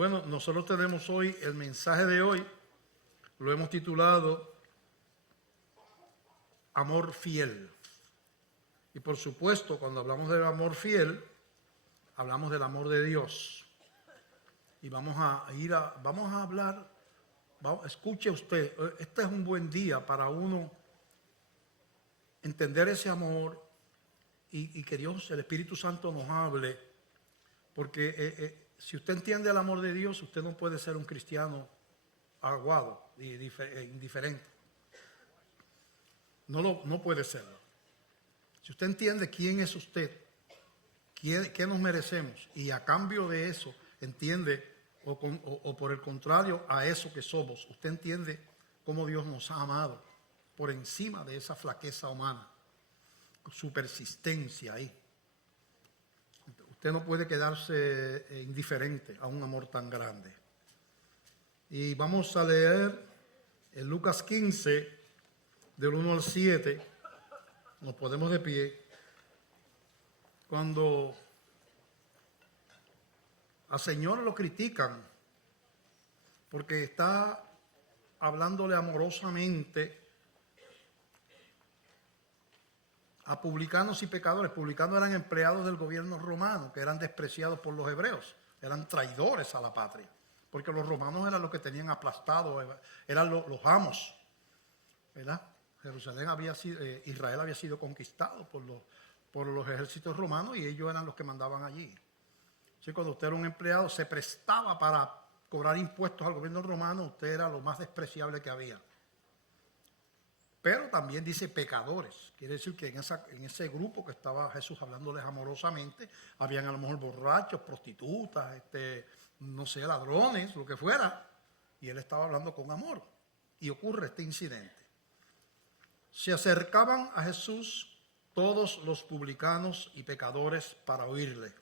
Bueno, nosotros tenemos hoy, el mensaje de hoy, lo hemos titulado Amor Fiel. Y por supuesto, cuando hablamos del amor fiel, hablamos del amor de Dios. Y vamos a hablar, escuche usted, este es un buen día para uno entender ese amor y que Dios, el Espíritu Santo nos hable, porque si usted entiende el amor de Dios, usted no puede ser un cristiano aguado y indiferente. No puede serlo. Si usted entiende quién es usted, qué nos merecemos, y a cambio de eso entiende, o por el contrario a eso que somos, usted entiende cómo Dios nos ha amado por encima de esa flaqueza humana, su persistencia ahí. Usted no puede quedarse indiferente a un amor tan grande. Y vamos a leer en Lucas 15, del 1 al 7, nos ponemos de pie, cuando al Señor lo critican, porque está hablándole amorosamente a publicanos y pecadores. Publicanos eran empleados del gobierno romano, que eran despreciados por los hebreos, eran traidores a la patria, porque los romanos eran los que tenían aplastados, eran los amos, ¿verdad? Israel había sido conquistado por los ejércitos romanos y ellos eran los que mandaban allí. Así, cuando usted era un empleado, se prestaba para cobrar impuestos al gobierno romano, usted era lo más despreciable que había. Pero también dice pecadores. Quiere decir que en ese grupo que estaba Jesús hablándoles amorosamente, habían a lo mejor borrachos, prostitutas, no sé, ladrones, lo que fuera. Y él estaba hablando con amor. Y ocurre este incidente. Se acercaban a Jesús todos los publicanos y pecadores para oírle.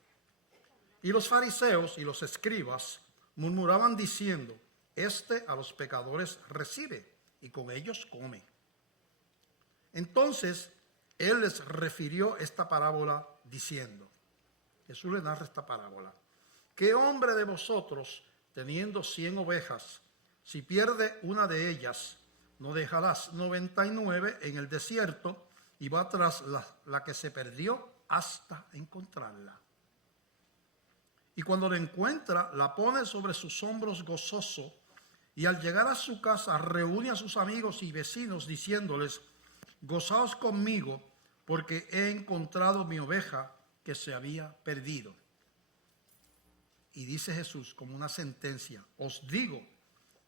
Y los fariseos y los escribas murmuraban diciendo: Este a los pecadores recibe y con ellos come. Entonces él les refirió esta parábola diciendo, Jesús le narra esta parábola: ¿qué hombre de vosotros, teniendo 100 ovejas, si pierde una de ellas, no deja las 99 en el desierto y va tras la que se perdió hasta encontrarla? Y cuando la encuentra, la pone sobre sus hombros gozoso, y al llegar a su casa reúne a sus amigos y vecinos diciéndoles: Gozaos conmigo, porque he encontrado mi oveja que se había perdido. Y dice Jesús como una sentencia: os digo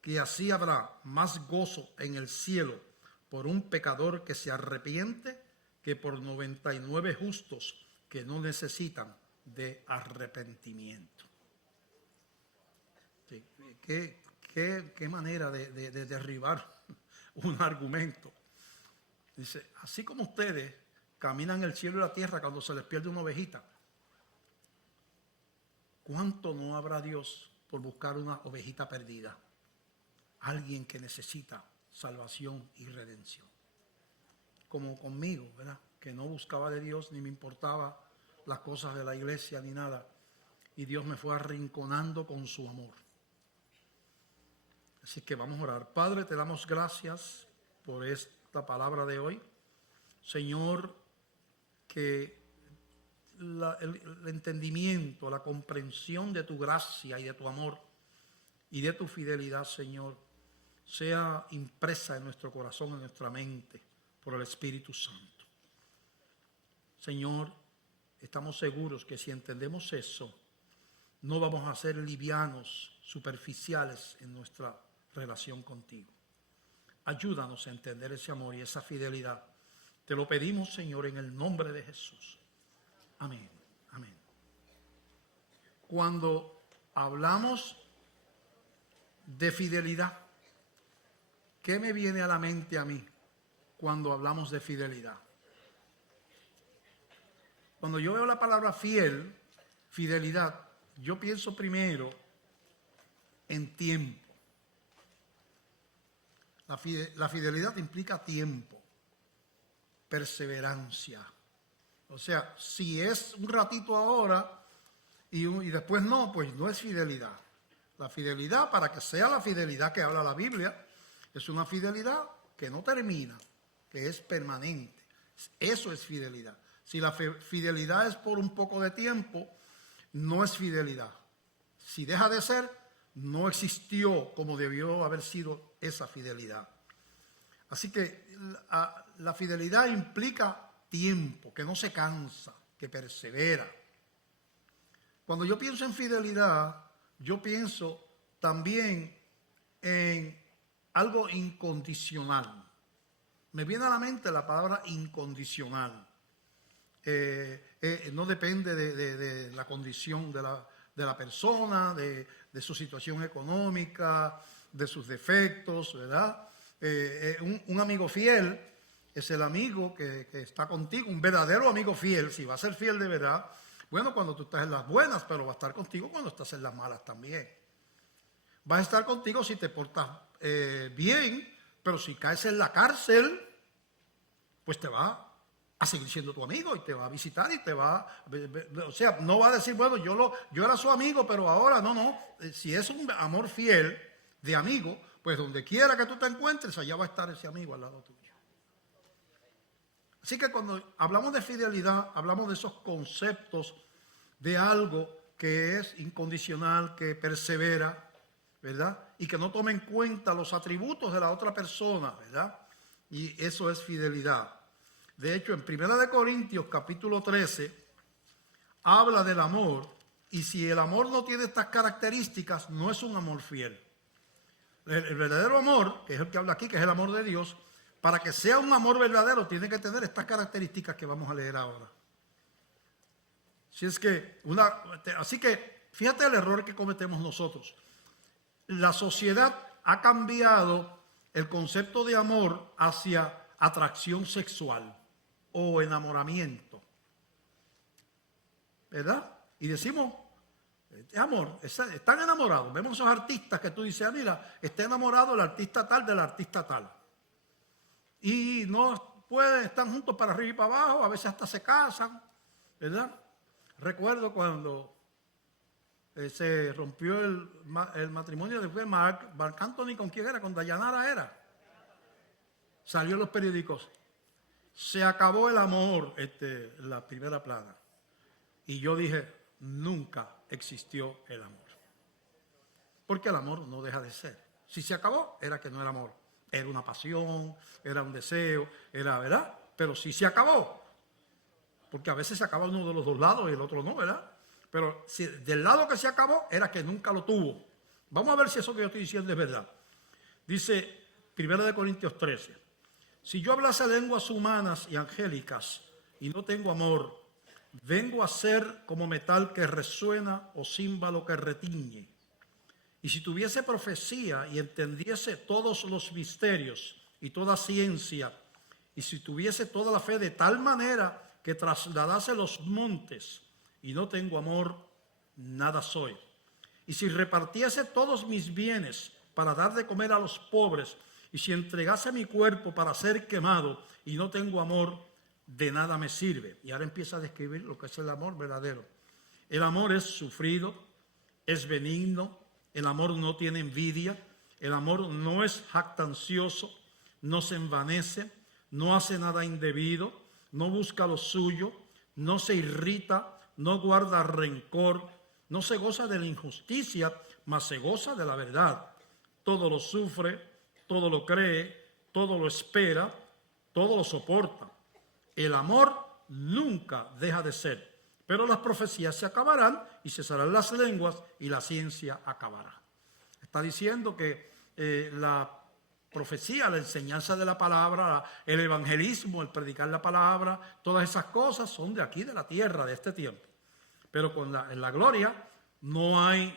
que así habrá más gozo en el cielo por un pecador que se arrepiente que por 99 justos que no necesitan de arrepentimiento. Sí, qué manera de derribar un argumento. Dice, así como ustedes caminan el cielo y la tierra cuando se les pierde una ovejita, ¿cuánto no habrá Dios por buscar una ovejita perdida? Alguien que necesita salvación y redención. Como conmigo, ¿verdad? Que no buscaba de Dios ni me importaba las cosas de la iglesia ni nada. Y Dios me fue arrinconando con su amor. Así que vamos a orar. Padre, te damos gracias por esta palabra de hoy. Señor, que el entendimiento, la comprensión de tu gracia y de tu amor y de tu fidelidad, Señor, sea impresa en nuestro corazón, en nuestra mente, por el Espíritu Santo. Señor, estamos seguros que si entendemos eso, no vamos a ser livianos, superficiales en nuestra relación contigo. Ayúdanos a entender ese amor y esa fidelidad. Te lo pedimos, Señor, en el nombre de Jesús. Amén. Amén. Cuando hablamos de fidelidad, ¿qué me viene a la mente a mí cuando hablamos de fidelidad? Cuando yo veo la palabra fiel, fidelidad, yo pienso primero en tiempo. La fidelidad implica tiempo, perseverancia. O sea, si es un ratito ahora y después no, pues no es fidelidad. La fidelidad, para que sea la fidelidad que habla la Biblia, es una fidelidad que no termina, que es permanente. Eso es fidelidad. Si la fidelidad es por un poco de tiempo, no es fidelidad. Si deja de ser, no existió como debió haber sido esa fidelidad. Así que la fidelidad implica tiempo, que no se cansa, que persevera. Cuando yo pienso en fidelidad, yo pienso también en algo incondicional. Me viene a la mente la palabra incondicional. No depende de la condición de la persona, de su situación económica, de sus defectos, ¿verdad? Un amigo fiel es el amigo que está contigo, un verdadero amigo fiel. Si va a ser fiel de verdad, bueno, cuando tú estás en las buenas, pero va a estar contigo cuando estás en las malas también. Va a estar contigo si te portas bien, pero si caes en la cárcel, pues te va a seguir siendo tu amigo y te va a visitar y te va, o sea, no va a decir, bueno, yo era su amigo, pero ahora no. Si es un amor fiel de amigo, pues donde quiera que tú te encuentres, allá va a estar ese amigo al lado tuyo. Así que cuando hablamos de fidelidad, hablamos de esos conceptos de algo que es incondicional, que persevera, ¿verdad? Y que no toma en cuenta los atributos de la otra persona, ¿verdad? Y eso es fidelidad. De hecho, en 1 Corintios capítulo 13, habla del amor, y si el amor no tiene estas características, no es un amor fiel. El verdadero amor, que es el que habla aquí, que es el amor de Dios, para que sea un amor verdadero, tiene que tener estas características que vamos a leer ahora. Así que, fíjate el error que cometemos nosotros. La sociedad ha cambiado el concepto de amor hacia atracción sexual o enamoramiento, ¿verdad? Y decimos, amor, están enamorados. Vemos esos artistas que tú dices, mira, está enamorado el artista tal del artista tal. Y no pueden, están juntos para arriba y para abajo, a veces hasta se casan, ¿verdad? Recuerdo cuando se rompió el matrimonio de Marc Anthony, ¿con quién era? Con Dayanara era. Salió en los periódicos. Se acabó el amor, la primera plana. Y yo dije, nunca existió el amor. Porque el amor no deja de ser. Si se acabó, era que no era amor. Era una pasión, era un deseo, era, ¿verdad? Pero si se acabó. Porque a veces se acaba uno de los dos lados y el otro no, ¿verdad? Pero si del lado que se acabó, era que nunca lo tuvo. Vamos a ver si eso que yo estoy diciendo es verdad. Dice 1 Corintios 13. Si yo hablase lenguas humanas y angélicas y no tengo amor, vengo a ser como metal que resuena o címbalo que retiñe. Y si tuviese profecía y entendiese todos los misterios y toda ciencia, y si tuviese toda la fe de tal manera que trasladase los montes, y no tengo amor, nada soy. Y si repartiese todos mis bienes para dar de comer a los pobres, y si entregase mi cuerpo para ser quemado, y no tengo amor, de nada me sirve. Y ahora empieza a describir lo que es el amor verdadero. El amor es sufrido, es benigno, el amor no tiene envidia, el amor no es jactancioso, no se envanece, no hace nada indebido, no busca lo suyo, no se irrita, no guarda rencor, no se goza de la injusticia, mas se goza de la verdad. Todo lo sufre, todo lo cree, todo lo espera, todo lo soporta. El amor nunca deja de ser. Pero las profecías se acabarán y cesarán las lenguas y la ciencia acabará. Está diciendo que la profecía, la enseñanza de la palabra, el evangelismo, el predicar la palabra, todas esas cosas son de aquí, de la tierra, de este tiempo. Pero en la gloria no hay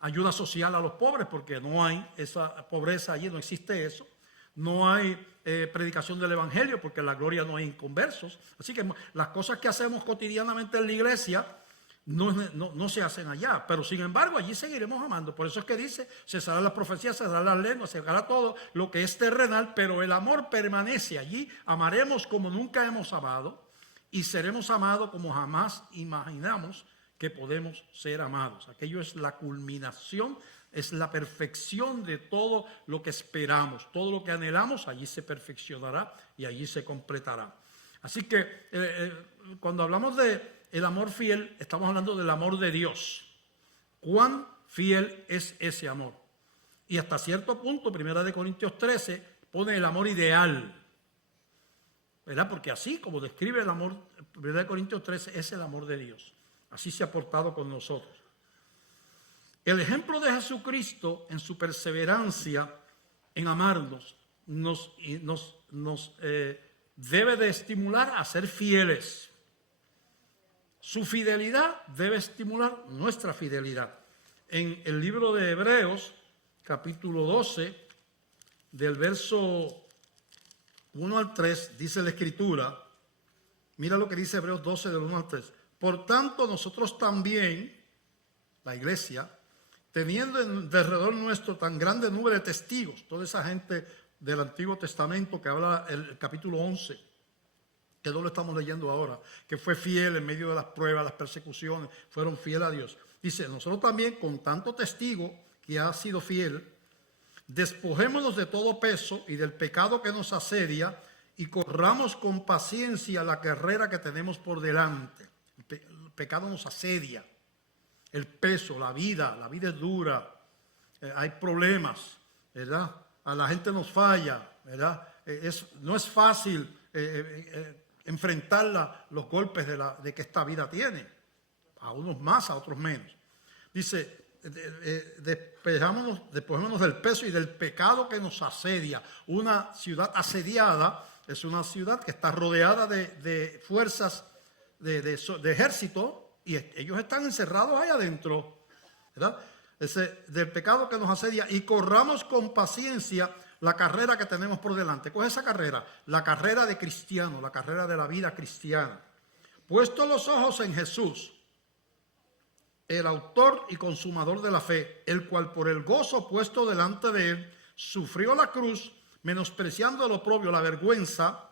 ayuda social a los pobres porque no hay esa pobreza allí, no existe eso. No hay predicación del evangelio porque en la gloria no hay inconversos. Así que las cosas que hacemos cotidianamente en la iglesia no se hacen allá. Pero sin embargo allí seguiremos amando. Por eso es que dice, cesarán las profecías, cesarán las lenguas, cesará todo lo que es terrenal, pero el amor permanece allí. Amaremos como nunca hemos amado y seremos amados como jamás imaginamos que podemos ser amados. Aquello es la culminación, es la perfección de todo lo que esperamos, todo lo que anhelamos, allí se perfeccionará y allí se completará. Así que cuando hablamos de el amor fiel, estamos hablando del amor de Dios. ¿Cuán fiel es ese amor? Y hasta cierto punto, 1 Corintios 13 pone el amor ideal, ¿verdad? Porque así como describe el amor, 1 Corintios 13 es el amor de Dios. Así se ha portado con nosotros. El ejemplo de Jesucristo en su perseverancia en amarnos nos debe de estimular a ser fieles. Su fidelidad debe estimular nuestra fidelidad. En el libro de Hebreos, capítulo 12, del verso 1 al 3, dice la Escritura, mira lo que dice Hebreos 12, del 1 al 3. Por tanto, nosotros también, la iglesia, teniendo en derredor nuestro tan grande nube de testigos, toda esa gente del Antiguo Testamento que habla el capítulo 11, que no lo estamos leyendo ahora, que fue fiel en medio de las pruebas, las persecuciones, fueron fieles a Dios. Dice, nosotros también, con tanto testigo que ha sido fiel, despojémonos de todo peso y del pecado que nos asedia y corramos con paciencia la carrera que tenemos por delante. El pecado nos asedia, el peso, la vida es dura, hay problemas, ¿verdad? A la gente nos falla, ¿verdad? No es fácil enfrentar los golpes de que esta vida tiene, a unos más, a otros menos. Dice, despojémonos del peso y del pecado que nos asedia. Una ciudad asediada es una ciudad que está rodeada de fuerzas de ejército y ellos están encerrados ahí adentro, ¿verdad? Del pecado que nos asedia y corramos con paciencia la carrera que tenemos por delante. ¿Cuál es esa carrera? La carrera de cristiano, la carrera de la vida cristiana. Puesto los ojos en Jesús, el autor y consumador de la fe, el cual por el gozo puesto delante de él, sufrió la cruz, menospreciando el oprobio, la vergüenza,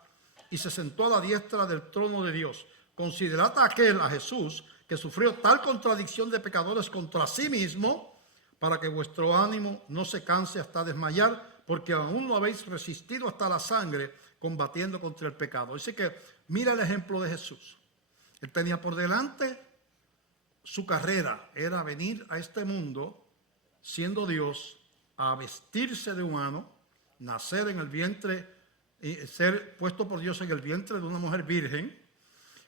y se sentó a la diestra del trono de Dios. Considerad a Jesús, que sufrió tal contradicción de pecadores contra sí mismo, para que vuestro ánimo no se canse hasta desmayar, porque aún no habéis resistido hasta la sangre, combatiendo contra el pecado. Así que mira el ejemplo de Jesús. Él tenía por delante su carrera, era venir a este mundo, siendo Dios, a vestirse de humano, nacer en el vientre, ser puesto por Dios en el vientre de una mujer virgen,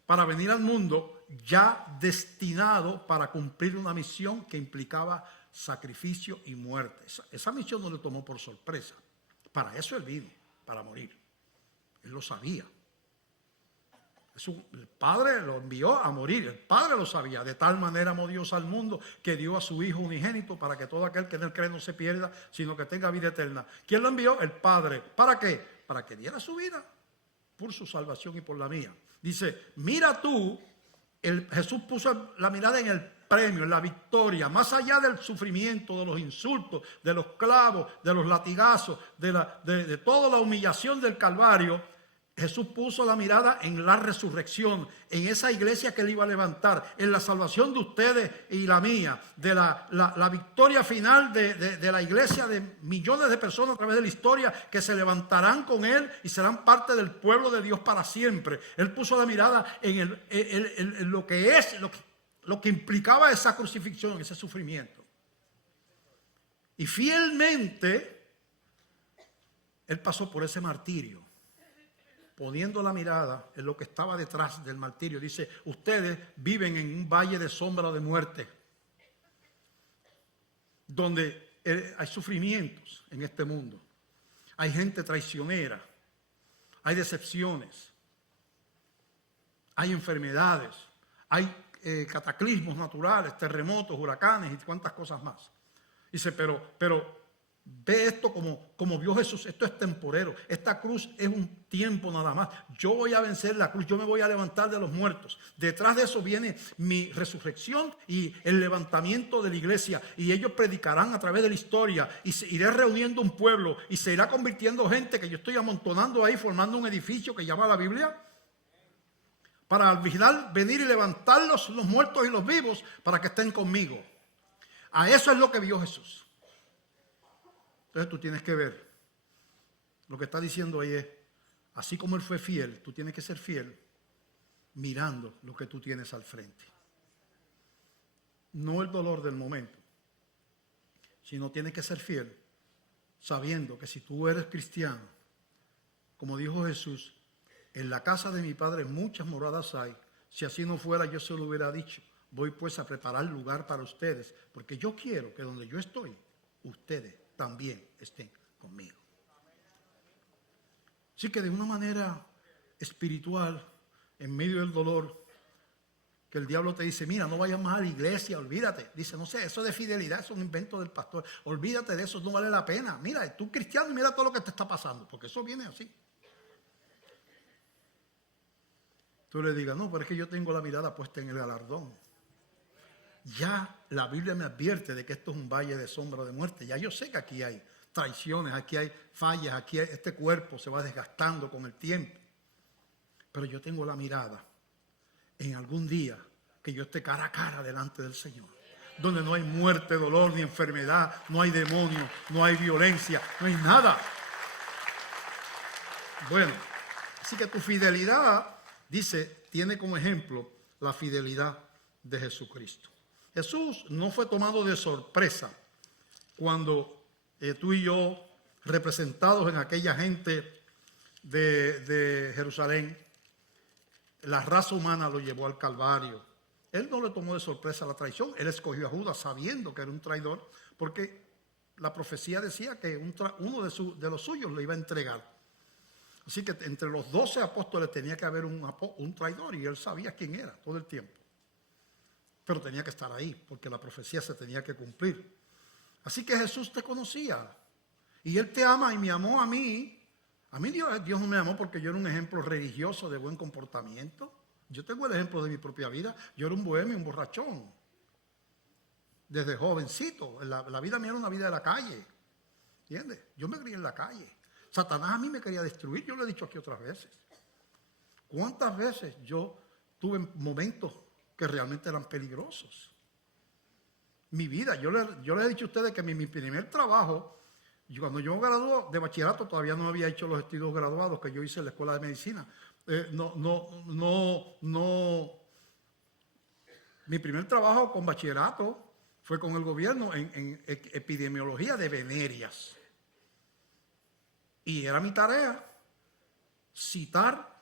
para venir al mundo ya destinado para cumplir una misión que implicaba sacrificio y muerte. Esa misión no le tomó por sorpresa. Para eso él vino, para morir. Él lo sabía. El Padre lo envió a morir. El Padre lo sabía. De tal manera amó Dios al mundo que dio a su Hijo unigénito para que todo aquel que en él cree no se pierda, sino que tenga vida eterna. ¿Quién lo envió? El Padre. ¿Para qué? Para que diera su vida por su salvación y por la mía. Dice, mira tú, Jesús puso la mirada en el premio, en la victoria, más allá del sufrimiento, de los insultos, de los clavos, de los latigazos, de toda la humillación del Calvario. Jesús puso la mirada en la resurrección, en esa iglesia que él iba a levantar, en la salvación de ustedes y la mía, de la victoria final de la iglesia, de millones de personas a través de la historia que se levantarán con él y serán parte del pueblo de Dios para siempre. Él puso la mirada en lo que es, lo que implicaba esa crucifixión, ese sufrimiento. Y fielmente, él pasó por ese martirio, poniendo la mirada en lo que estaba detrás del martirio. Dice, ustedes viven en un valle de sombra de muerte, donde hay sufrimientos en este mundo. Hay gente traicionera, hay decepciones, hay enfermedades, hay cataclismos naturales, terremotos, huracanes y cuantas cosas más. Dice, pero ve esto como vio Jesús. Esto es temporero. Esta cruz es un tiempo nada más. Yo voy a vencer la cruz. Yo me voy a levantar de los muertos. Detrás de eso viene mi resurrección y el levantamiento de la iglesia. Y ellos predicarán a través de la historia. Y se iré reuniendo un pueblo. Y se irá convirtiendo gente que yo estoy amontonando ahí, formando un edificio que llama la Biblia. para al final venir y levantar los muertos y los vivos para que estén conmigo. A eso es lo que vio Jesús. Entonces tú tienes que ver. Lo que está diciendo ahí es, así como Él fue fiel, tú tienes que ser fiel mirando lo que tú tienes al frente. No el dolor del momento, sino tienes que ser fiel sabiendo que si tú eres cristiano, como dijo Jesús, en la casa de mi Padre muchas moradas hay. Si así no fuera, yo se lo hubiera dicho. Voy pues a preparar lugar para ustedes, porque yo quiero que donde yo estoy, ustedes también estén conmigo. Así que de una manera espiritual, en medio del dolor, que el diablo te dice, mira, no vayas más a la iglesia, olvídate. Dice, no sé, eso de fidelidad es un invento del pastor. Olvídate de eso, no vale la pena. Mira, tú cristiano y mira todo lo que te está pasando, porque eso viene así. Tú le digas, no, pero es que yo tengo la mirada puesta en el galardón. Ya la Biblia me advierte de que esto es un valle de sombra de muerte. Ya yo sé que aquí hay traiciones, aquí hay fallas, aquí este cuerpo se va desgastando con el tiempo. Pero yo tengo la mirada en algún día que yo esté cara a cara delante del Señor, donde no hay muerte, dolor, ni enfermedad, no hay demonio, no hay violencia, no hay nada. Bueno, así que tu fidelidad, dice, tiene como ejemplo la fidelidad de Jesucristo. Jesús no fue tomado de sorpresa cuando tú y yo, representados en aquella gente de Jerusalén, la raza humana lo llevó al Calvario. Él no le tomó de sorpresa la traición. Él escogió a Judas sabiendo que era un traidor, porque la profecía decía que uno de los suyos le iba a entregar. Así que entre los 12 apóstoles tenía que haber un traidor, y él sabía quién era todo el tiempo. Pero tenía que estar ahí, porque la profecía se tenía que cumplir. Así que Jesús te conocía, y Él te ama y me amó a mí. A mí Dios no me amó porque yo era un ejemplo religioso de buen comportamiento. Yo tengo el ejemplo de mi propia vida. Yo era un bohemio, un borrachón. Desde jovencito. La vida mía era una vida de la calle. ¿Entiendes? Yo me crié en la calle. Satanás a mí me quería destruir. Yo lo he dicho aquí otras veces. ¿Cuántas veces yo tuve momentos que realmente eran peligrosos? Mi vida, yo les he dicho a ustedes que mi primer trabajo, cuando yo gradué de bachillerato, todavía no había hecho los estudios graduados que yo hice en la escuela de medicina. Mi primer trabajo con bachillerato fue con el gobierno en epidemiología de venerias. Y era mi tarea citar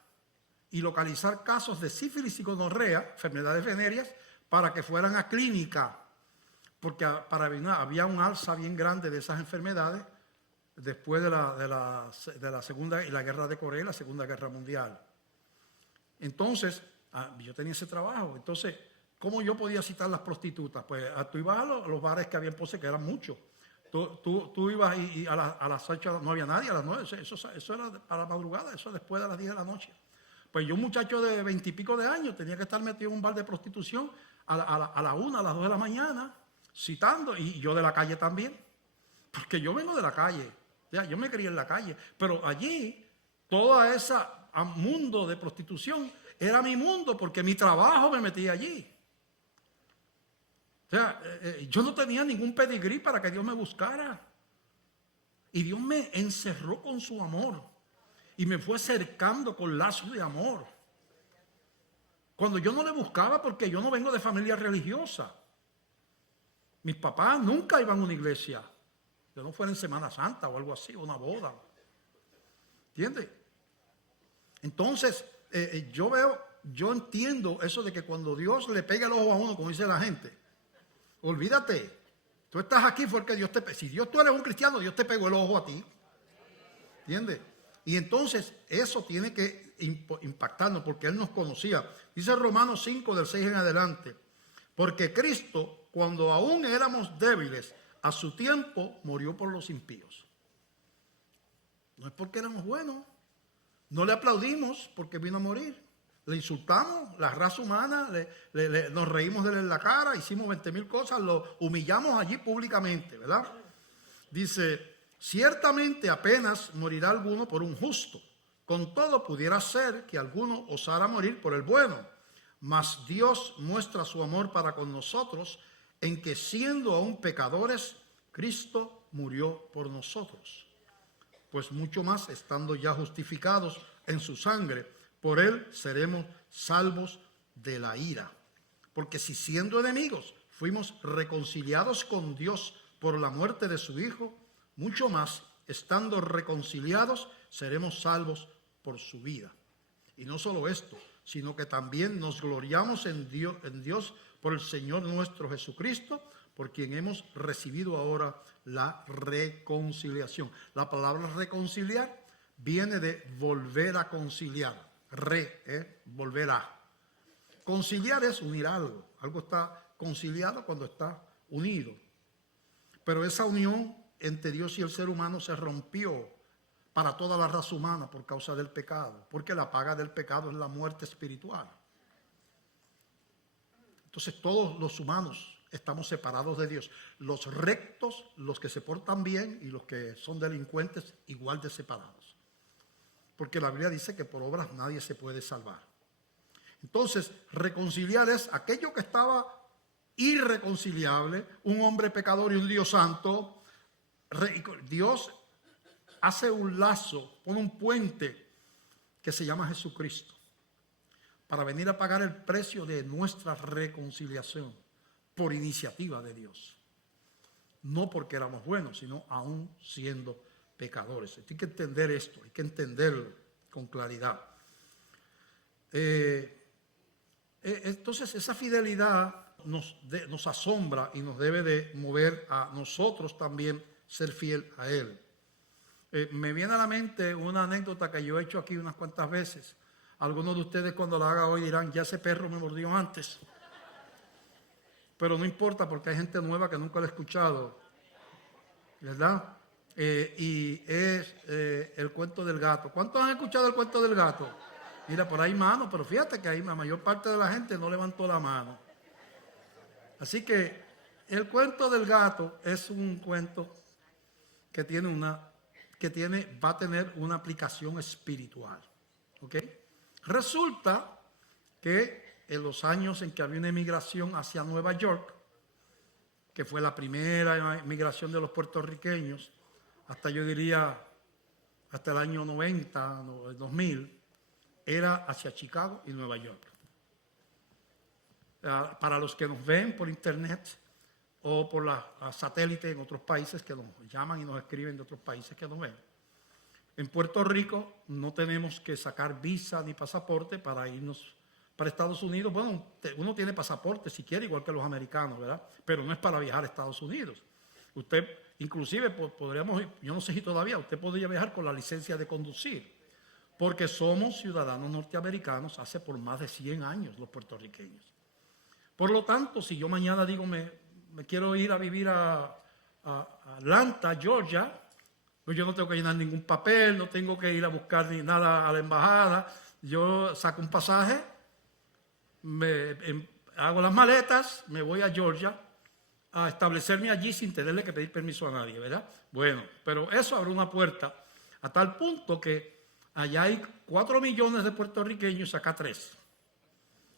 y localizar casos de sífilis y gonorrea, enfermedades venéreas, para que fueran a clínica, porque había un alza bien grande de esas enfermedades después de la Segunda y la Guerra de Corea y la Segunda Guerra Mundial. Entonces, yo tenía ese trabajo. Entonces, ¿cómo yo podía citar las prostitutas? Pues tú ibas a los bares que había en Ponce, que eran muchos. Tú ibas y a las 8 no había nadie, a las 9, eso era para la madrugada, eso después de las 10 de la noche. Pues yo, un muchacho de 20 y pico de años, tenía que estar metido en un bar de prostitución a la 1, a las 2 de la mañana, citando, y yo de la calle también, porque yo vengo de la calle, ya, yo me crié en la calle, pero allí, toda esa mundo de prostitución era mi mundo, porque mi trabajo me metía allí. O sea, yo no tenía ningún pedigrí para que Dios me buscara. Y Dios me encerró con su amor. Y me fue cercando con lazos de amor. Cuando yo no le buscaba, porque yo no vengo de familia religiosa. Mis papás nunca iban a una iglesia. Que no fuera en Semana Santa o algo así, una boda. ¿Entiendes? Entonces, yo entiendo eso de que cuando Dios le pega el ojo a uno, como dice la gente, olvídate, tú estás aquí porque Dios si tú eres un cristiano, Dios te pegó el ojo a ti. ¿Entiendes? Y entonces eso tiene que impactarnos porque Él nos conocía. Dice Romanos 5, del 6 en adelante, porque Cristo, cuando aún éramos débiles, a su tiempo murió por los impíos. No es porque éramos buenos, no le aplaudimos porque vino a morir. Le insultamos, la raza humana, nos reímos de él en la cara, hicimos 20,000 cosas, lo humillamos allí públicamente, ¿verdad? Dice, ciertamente apenas morirá alguno por un justo, Con todo pudiera ser que alguno osara morir por el bueno, mas Dios muestra su amor para con nosotros en que siendo aún pecadores, Cristo murió por nosotros. Pues mucho más, estando ya justificados en su sangre, por él seremos salvos de la ira. Porque si siendo enemigos fuimos reconciliados con Dios por la muerte de su Hijo, mucho más, estando reconciliados, seremos salvos por su vida. Y no solo esto, sino que también nos gloriamos en Dios por el Señor nuestro Jesucristo, por quien hemos recibido ahora la reconciliación. La palabra reconciliar viene de volver a conciliar. Volver a. Conciliar es unir algo. Algo está conciliado cuando está unido. Pero esa unión entre Dios y el ser humano se rompió para toda la raza humana por causa del pecado, porque la paga del pecado es la muerte espiritual. Entonces todos los humanos estamos separados de Dios. Los rectos, los que se portan bien, y los que son delincuentes, igual de separados. Porque la Biblia dice que por obras nadie se puede salvar. Entonces, reconciliar es aquello que estaba irreconciliable, un hombre pecador y un Dios santo. Dios hace un lazo, pone un puente que se llama Jesucristo para venir a pagar el precio de nuestra reconciliación por iniciativa de Dios. No porque éramos buenos, sino aún siendo pecadores. Hay que entender esto, hay que entenderlo con claridad. Entonces esa fidelidad nos asombra y nos debe de mover a nosotros también ser fiel a Él. Me viene a la mente una anécdota que yo he hecho aquí unas cuantas veces. Algunos de ustedes cuando la haga hoy dirán, ya ese perro me mordió antes. Pero no importa porque hay gente nueva que nunca lo ha escuchado, ¿verdad? Y es el cuento del gato. ¿Cuántos han escuchado el cuento del gato? Mira, por ahí mano, pero fíjate que ahí la mayor parte de la gente no levantó la mano. Así que el cuento del gato es un cuento que va a tener una aplicación espiritual. ¿Ok? Resulta que en los años en que había una emigración hacia Nueva York, que fue la primera emigración de los puertorriqueños, hasta yo diría, hasta el año 90, 2000, era hacia Chicago y Nueva York. Para los que nos ven por internet o por la satélite en otros países que nos llaman y nos escriben de otros países que nos ven. En Puerto Rico no tenemos que sacar visa ni pasaporte para irnos para Estados Unidos. Bueno, uno tiene pasaporte si quiere, igual que los americanos, ¿verdad? Pero no es para viajar a Estados Unidos. Usted, inclusive, podríamos, yo no sé si todavía, usted podría viajar con la licencia de conducir, porque somos ciudadanos norteamericanos hace por más de 100 años los puertorriqueños. Por lo tanto, si yo mañana digo me quiero ir a vivir a Atlanta, Georgia, pues yo no tengo que llenar ningún papel, no tengo que ir a buscar ni nada a la embajada. Yo saco un pasaje, hago las maletas, me voy a Georgia a establecerme allí sin tenerle que pedir permiso a nadie, ¿verdad? Bueno, pero eso abre una puerta a tal punto que allá hay 4 millones de puertorriqueños, acá 3.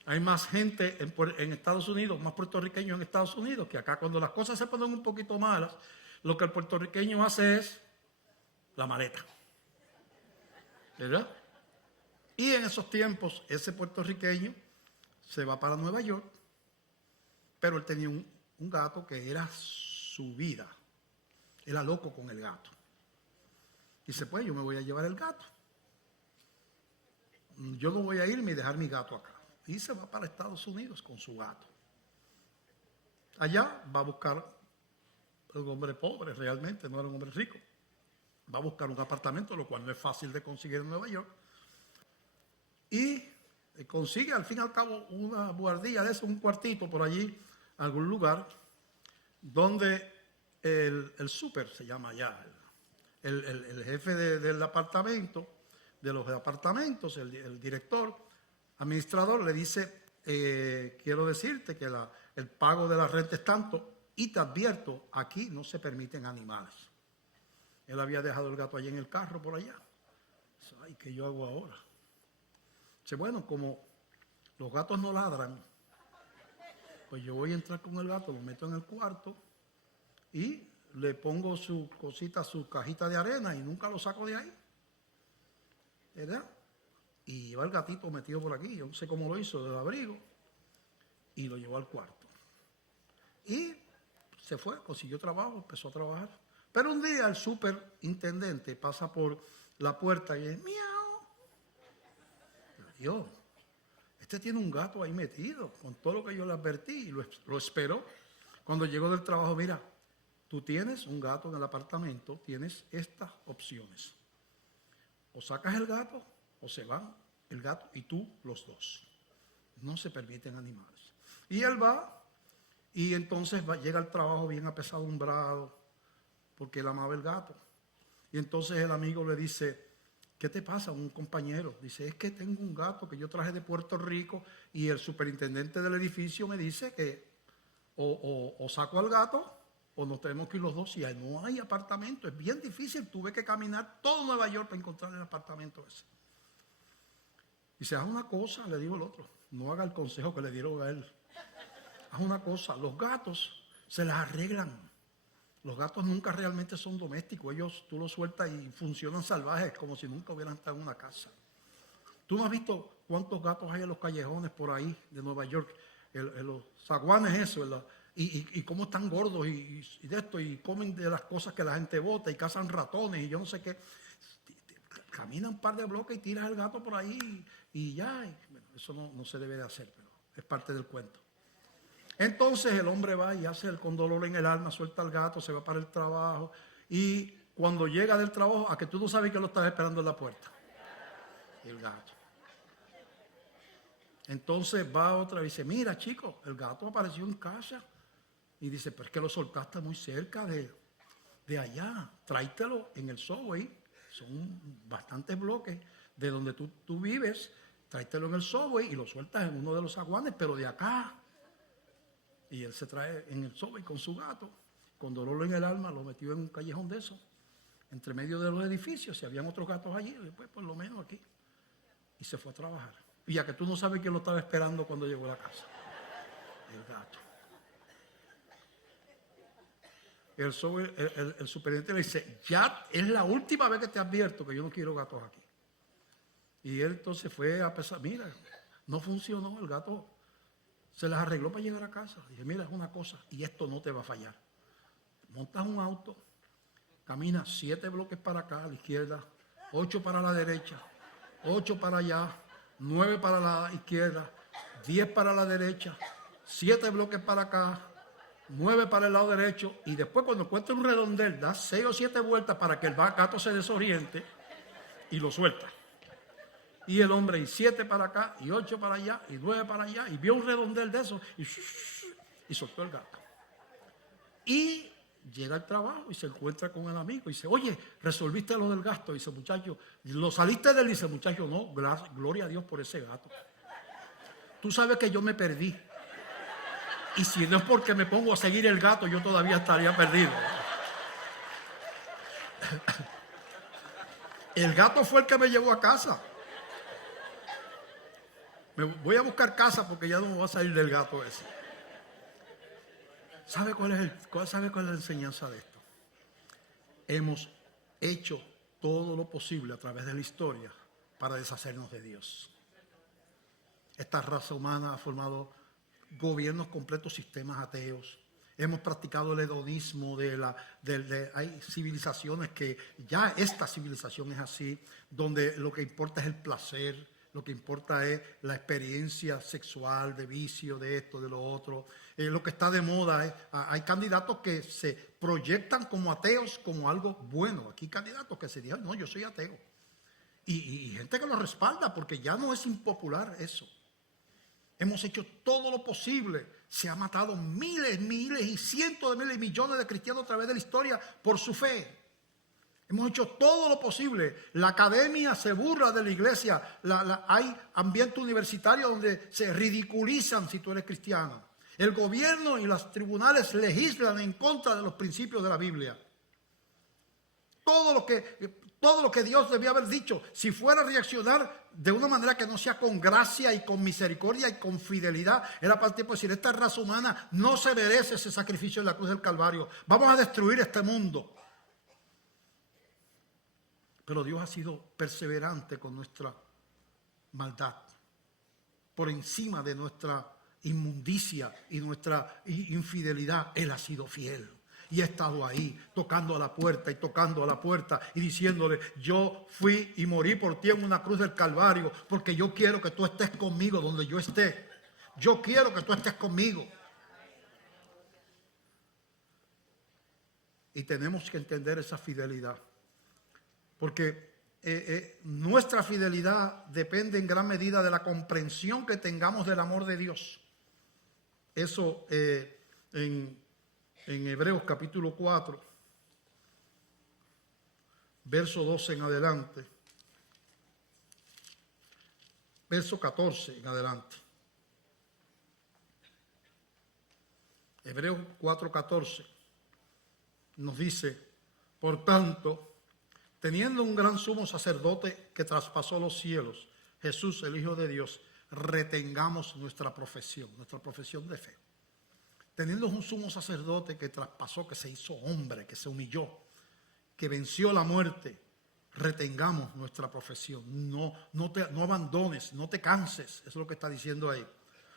Hay más gente en Estados Unidos, más puertorriqueños en Estados Unidos que acá. Cuando las cosas se ponen un poquito malas, lo que el puertorriqueño hace es la maleta, ¿verdad? Y en esos tiempos, ese puertorriqueño se va para Nueva York, pero él tenía un gato que era su vida. Era loco con el gato. Dice, pues yo me voy a llevar el gato. Yo no voy a irme y dejar mi gato acá. Y se va para Estados Unidos con su gato. Allá va a buscar un hombre pobre realmente, no era un hombre rico. Va a buscar un apartamento, lo cual no es fácil de conseguir en Nueva York. Y consigue al fin y al cabo una buhardilla de eso, un cuartito por allí, algún lugar, donde el súper se llama allá, el jefe del apartamento, de los apartamentos, el director, administrador, le dice, quiero decirte que el pago de la renta es tanto y te advierto, aquí no se permiten animales. Él había dejado el gato allí en el carro por allá. Ay, ¿qué yo hago ahora? Dice, bueno, como los gatos no ladran, pues yo voy a entrar con el gato, lo meto en el cuarto y le pongo su cosita, su cajita de arena y nunca lo saco de ahí. ¿Verdad? Y iba el gatito metido por aquí, yo no sé cómo lo hizo, del abrigo, y lo llevó al cuarto. Y se fue, consiguió trabajo, empezó a trabajar. Pero un día el superintendente pasa por la puerta y dice, ¡miau! Dios, este tiene un gato ahí metido, con todo lo que yo le advertí, y lo esperó. Cuando llegó del trabajo, mira, tú tienes un gato en el apartamento, tienes estas opciones. O sacas el gato, o se van el gato y tú los dos. No se permiten animales. Y él va, y entonces llega al trabajo bien apesadumbrado, porque él amaba el gato. Y entonces el amigo le dice, ¿qué te pasa? Un compañero dice, es que tengo un gato que yo traje de Puerto Rico y el superintendente del edificio me dice que o saco al gato o nos tenemos que ir los dos y ahí no hay apartamento. Es bien difícil, tuve que caminar todo Nueva York para encontrar el apartamento ese. Dice, haz una cosa, le dijo el otro, no haga el consejo que le dieron a él. Haz una cosa, los gatos se las arreglan. Los gatos nunca realmente son domésticos. Ellos tú los sueltas y funcionan salvajes como si nunca hubieran estado en una casa. ¿Tú no has visto cuántos gatos hay en los callejones por ahí de Nueva York? En los zaguanes eso, y cómo están gordos y de esto, y comen de las cosas que la gente bota y cazan ratones y yo no sé qué. Camina un par de bloques y tiras el gato por ahí y ya. Bueno, eso no se debe de hacer, pero es parte del cuento. Entonces el hombre va y hace con dolor en el alma, suelta al gato, se va para el trabajo y cuando llega del trabajo, a que tú no sabes que lo estás esperando en la puerta, el gato. Entonces va otra y dice, mira chico, el gato apareció en casa y dice, pero es que lo soltaste muy cerca de allá, tráetelo en el subway, son bastantes bloques de donde tú vives, tráetelo en el subway y lo sueltas en uno de los zaguanes, pero de acá. Y él se trae en el subway con su gato, con dolor en el alma, lo metió en un callejón de esos, entre medio de los edificios, si habían otros gatos allí, pues por lo menos aquí. Y se fue a trabajar. Y ya que tú no sabes quién lo estaba esperando cuando llegó a la casa. El gato. El superintendente le dice, ya es la última vez que te advierto que yo no quiero gatos aquí. Y él entonces fue a pensar, mira, no funcionó, el gato se las arregló para llegar a casa. Dije, mira, es una cosa, y esto no te va a fallar. Montas un auto, caminas 7 bloques para acá a la izquierda, 8 para la derecha, 8 para allá, 9 para la izquierda, 10 para la derecha, 7 bloques para acá, 9 para el lado derecho, y después cuando encuentres un redondel, das 6 o 7 vueltas para que el gato se desoriente y lo suelta. Y el hombre, y 7 para acá, y 8 para allá, y 9 para allá, y vio un redondel de eso, y soltó el gato. Y llega al trabajo y se encuentra con el amigo, y dice, oye, ¿resolviste lo del gato? Y dice, muchacho, ¿lo saliste de él? Y dice, muchacho, no, gloria a Dios por ese gato. Tú sabes que yo me perdí. Y si no es porque me pongo a seguir el gato, yo todavía estaría perdido. El gato fue el que me llevó a casa. Me voy a buscar casa porque ya no me voy a salir del gato ese. ¿Sabe cuál es la enseñanza de esto? Hemos hecho todo lo posible a través de la historia para deshacernos de Dios. Esta raza humana ha formado gobiernos completos, sistemas ateos. Hemos practicado el hedonismo hay civilizaciones que ya esta civilización es así, donde lo que importa es el placer. Lo que importa es la experiencia sexual, de vicio, de esto, de lo otro. Lo que está de moda es, hay candidatos que se proyectan como ateos como algo bueno. Aquí hay candidatos que se dicen, no, yo soy ateo. Y gente que lo respalda porque ya no es impopular eso. Hemos hecho todo lo posible. Se ha matado miles y cientos de miles y millones de cristianos a través de la historia por su fe. Hemos hecho todo lo posible. La academia se burla de la iglesia. Hay ambiente universitario donde se ridiculizan si tú eres cristiano. El gobierno y los tribunales legislan en contra de los principios de la Biblia. todo lo que Dios debía haber dicho. Si fuera a reaccionar de una manera que no sea con gracia y con misericordia y con fidelidad, era para el tiempo de decir, esta raza humana no se merece ese sacrificio en la cruz del Calvario. Vamos a destruir este mundo. Pero Dios ha sido perseverante con nuestra maldad, por encima de nuestra inmundicia y nuestra infidelidad. Él ha sido fiel y ha estado ahí tocando a la puerta y tocando a la puerta y diciéndole, yo fui y morí por ti en una cruz del Calvario porque yo quiero que tú estés conmigo donde yo esté. Yo quiero que tú estés conmigo. Y tenemos que entender esa fidelidad, porque nuestra fidelidad depende en gran medida de la comprensión que tengamos del amor de Dios. Eso en Hebreos capítulo 4, verso 12 en adelante, verso 14 en adelante. Hebreos 4:14 nos dice, por tanto, teniendo un gran sumo sacerdote que traspasó los cielos, Jesús, el Hijo de Dios, retengamos nuestra profesión de fe. Teniendo un sumo sacerdote que traspasó, que se hizo hombre, que se humilló, que venció la muerte, retengamos nuestra profesión. No abandones, no te canses, eso es lo que está diciendo ahí.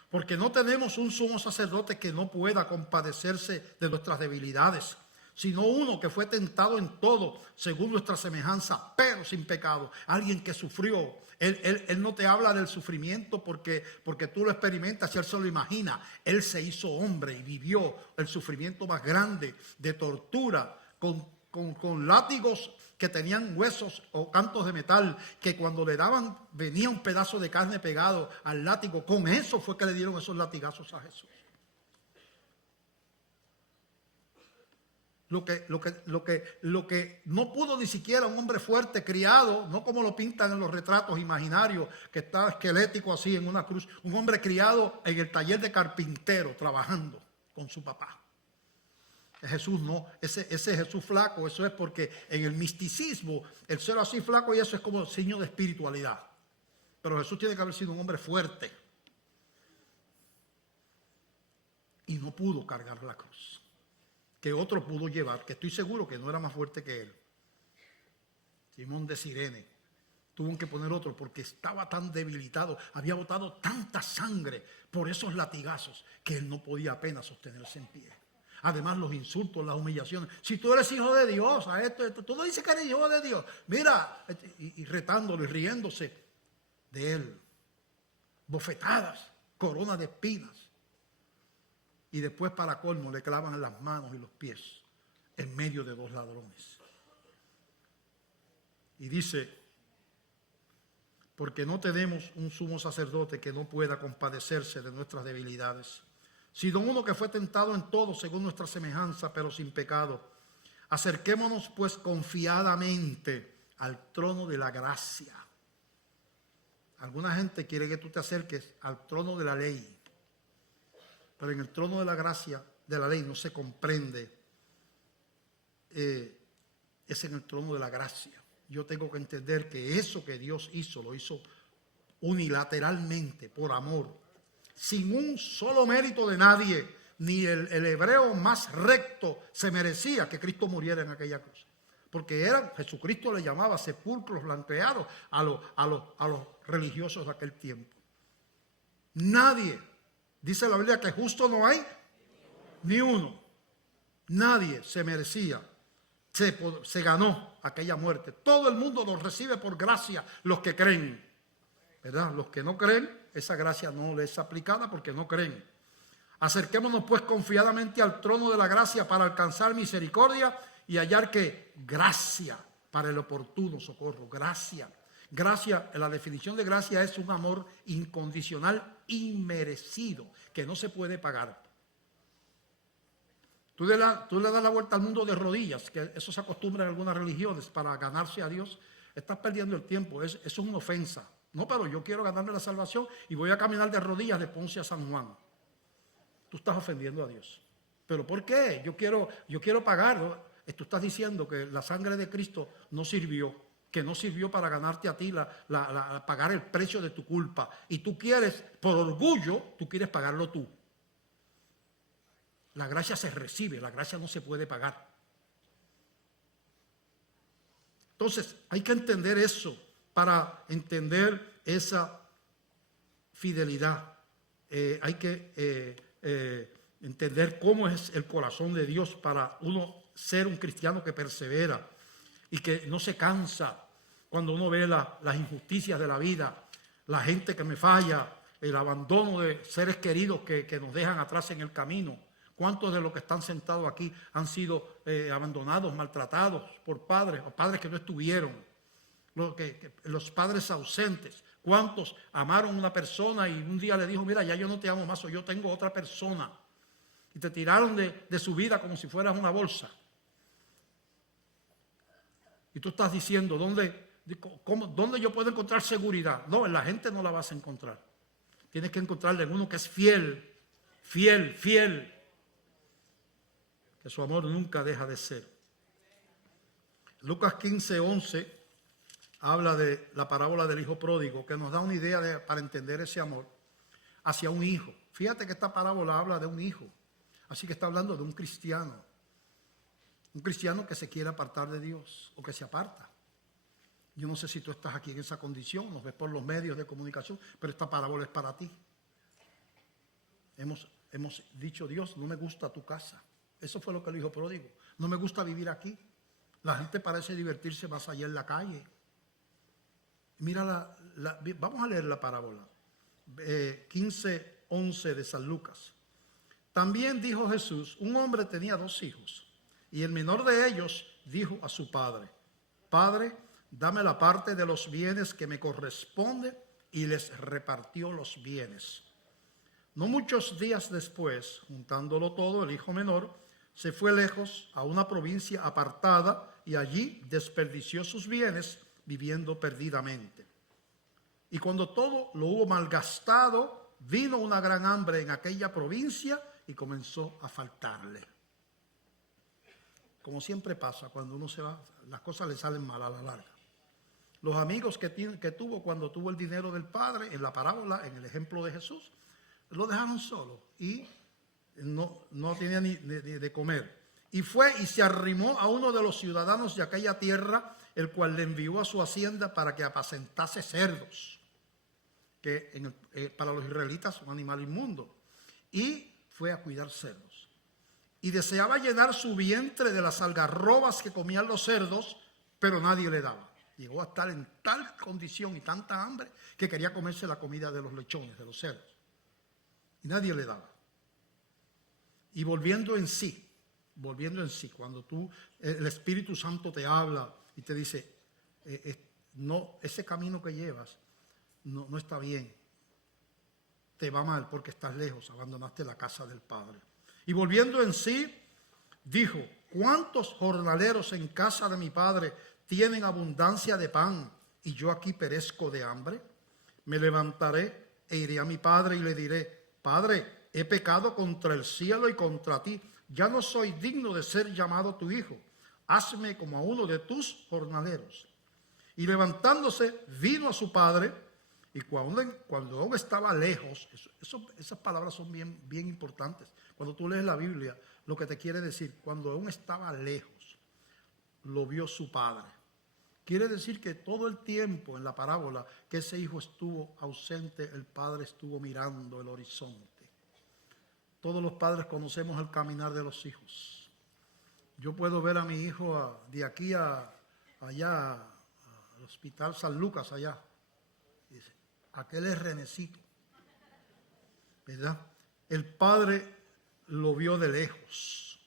Porque no tenemos un sumo sacerdote que no pueda compadecerse de nuestras debilidades, sino uno que fue tentado en todo, según nuestra semejanza, pero sin pecado. Alguien que sufrió. Él no te habla del sufrimiento porque tú lo experimentas y él se lo imagina. Él se hizo hombre y vivió el sufrimiento más grande de tortura, con látigos que tenían huesos o cantos de metal, que cuando le daban venía un pedazo de carne pegado al látigo. Con eso fue que le dieron esos latigazos a Jesús. Lo que no pudo ni siquiera un hombre fuerte, criado, no como lo pintan en los retratos imaginarios, que está esquelético así en una cruz, un hombre criado en el taller de carpintero, trabajando con su papá. Jesús no, ese Jesús flaco, eso es porque en el misticismo, el ser así flaco y eso es como signo de espiritualidad. Pero Jesús tiene que haber sido un hombre fuerte. Y no pudo cargar la cruz que otro pudo llevar, que estoy seguro que no era más fuerte que él. Simón de Cirene tuvo que poner otro porque estaba tan debilitado, había botado tanta sangre por esos latigazos que él no podía apenas sostenerse en pie. Además los insultos, las humillaciones. Si tú eres hijo de Dios, tú no dices que eres hijo de Dios. Mira, y retándolo y riéndose de él. Bofetadas, corona de espinas. Y después, para colmo, le clavan en las manos y los pies en medio de dos ladrones. Y dice, porque no tenemos un sumo sacerdote que no pueda compadecerse de nuestras debilidades, sino uno que fue tentado en todo según nuestra semejanza, pero sin pecado. Acerquémonos pues confiadamente al trono de la gracia. Alguna gente quiere que tú te acerques al trono de la ley. Pero en el trono de la gracia, de la ley, no se comprende. Es en el trono de la gracia. Yo tengo que entender que eso que Dios hizo, lo hizo unilateralmente, por amor, sin un solo mérito de nadie. Ni el hebreo más recto se merecía que Cristo muriera en aquella cruz. Porque Jesucristo le llamaba sepulcros blanqueados a los religiosos de aquel tiempo. Nadie. Dice la Biblia que justo no hay ni uno. Nadie se merecía, se ganó aquella muerte. Todo el mundo lo recibe por gracia, los que creen. ¿Verdad? Los que no creen, esa gracia no les es aplicada porque no creen. Acerquémonos pues confiadamente al trono de la gracia para alcanzar misericordia y hallar que gracia para el oportuno socorro. Gracia. Gracia, la definición de gracia es un amor incondicional, inmerecido, que no se puede pagar. Tú le das la vuelta al mundo de rodillas, que eso se acostumbra en algunas religiones para ganarse a Dios. Estás perdiendo el tiempo, eso es una ofensa. No, pero yo quiero ganarme la salvación y voy a caminar de rodillas de Ponce a San Juan. Tú estás ofendiendo a Dios. ¿Pero por qué? Yo quiero pagar, ¿no? Tú estás diciendo que la sangre de Cristo no sirvió. que no sirvió para ganarte a ti pagar el precio de tu culpa. Y tú quieres, por orgullo, tú quieres pagarlo tú. La gracia se recibe, la gracia no se puede pagar. Entonces, hay que entender eso para entender esa fidelidad. Hay que entender cómo es el corazón de Dios para uno ser un cristiano que persevera y que no se cansa cuando uno ve las injusticias de la vida, la gente que me falla, el abandono de seres queridos que nos dejan atrás en el camino. ¿Cuántos de los que están sentados aquí han sido abandonados, maltratados por padres o padres que no estuvieron? Los padres ausentes. ¿Cuántos amaron a una persona y un día le dijo, mira, ya yo no te amo más o yo tengo otra persona? Y te tiraron de su vida como si fueras una bolsa. Y tú estás diciendo, ¿dónde yo puedo encontrar seguridad? No, en la gente no la vas a encontrar. Tienes que encontrarle en uno que es fiel, fiel, fiel. Que su amor nunca deja de ser. Lucas 15:11 habla de la parábola del hijo pródigo, que nos da una idea para entender ese amor hacia un hijo. Fíjate que esta parábola habla de un hijo, así que está hablando de un cristiano que se quiere apartar de Dios o que se aparta. Yo no sé si tú estás aquí en esa condición, nos ves por los medios de comunicación, pero esta parábola es para ti. Hemos dicho, Dios, no me gusta tu casa. Eso fue lo que el hijo pródigo. No me gusta vivir aquí. La gente parece divertirse más allá en la calle. Mira, vamos a leer la parábola. 15:11 de San Lucas. También dijo Jesús, un hombre tenía 2 hijos, y el menor de ellos dijo a su padre, Padre, dame la parte de los bienes que me corresponde, y les repartió los bienes. No muchos días después, juntándolo todo, el hijo menor se fue lejos a una provincia apartada y allí desperdició sus bienes viviendo perdidamente. Y cuando todo lo hubo malgastado, vino una gran hambre en aquella provincia y comenzó a faltarle. Como siempre pasa, cuando uno se va, las cosas le salen mal a la larga. Los amigos que tuvo cuando tuvo el dinero del padre, en la parábola, en el ejemplo de Jesús, lo dejaron solo y no tenía ni de comer. Y fue y se arrimó a uno de los ciudadanos de aquella tierra, el cual le envió a su hacienda para que apacentase cerdos, que para los israelitas es un animal inmundo. Y fue a cuidar cerdos. Y deseaba llenar su vientre de las algarrobas que comían los cerdos, pero nadie le daba. Llegó a estar en tal condición y tanta hambre que quería comerse la comida de los lechones, de los cerdos. Y nadie le daba. Y volviendo en sí, cuando el Espíritu Santo te habla y te dice, no, ese camino que llevas no está bien, te va mal porque estás lejos, abandonaste la casa del Padre. Y volviendo en sí, dijo, ¿cuántos jornaleros en casa de mi Padre tienen abundancia de pan y yo aquí perezco de hambre? Me levantaré e iré a mi padre y le diré, Padre, he pecado contra el cielo y contra ti, ya no soy digno de ser llamado tu hijo, hazme como a uno de tus jornaleros. Y levantándose vino a su padre, y cuando aún estaba lejos, esas palabras son bien importantes. Cuando tú lees la Biblia, lo que te quiere decir, cuando aún estaba lejos, lo vio su padre. Quiere decir que todo el tiempo en la parábola que ese hijo estuvo ausente, el padre estuvo mirando el horizonte. Todos los padres conocemos el caminar de los hijos. Yo puedo ver a mi hijo de aquí allá, al hospital San Lucas, allá. Dice, aquel es Renecito, ¿verdad? El padre lo vio de lejos,